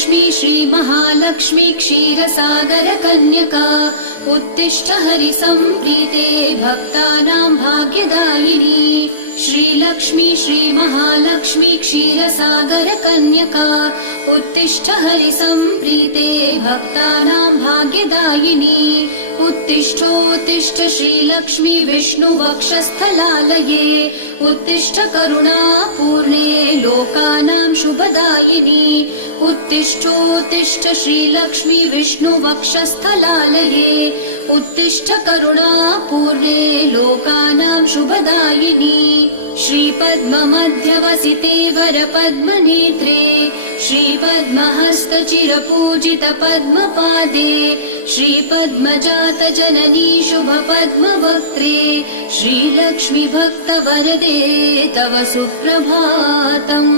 श्रीलक्ष्मी श्रीमहालक्ष्मी क्षीरसागरकन्यका उत्तिष्ठ हरिसम्प्रीते भक्तानां भाग्यदायिनी। श्रीलक्ष्मी श्रीमहालक्ष्मी क्षीरसागरकन्यका उत्तिष्ठ हरिसम्प्रीते भक्तानां भाग्यदायिनी। उत्तिष्ठोत्तिष्ठ श्रीलक्ष्मी विष्णुवक्षस्थलालये उत्तिष्ठ करुणापूर्णे लोकानां शुभदायिनी। उत्तिष्ठोत्तिष्ठ श्रीलक्ष्मी विष्णुवक्षस्थलालये उत्तिष्ठ करुणापूर्णे लोकानां शुभदायिनी। श्रीपद्ममध्यवसिते वरपद्मनेत्रे श्रीपद्महस्तचिरपूजितपद्मपादे श्रीपद्मजातजननी शुभपद्मवक्त्रे श्रीलक्ष्मी भक्तवरदे तव सुप्रभातम्।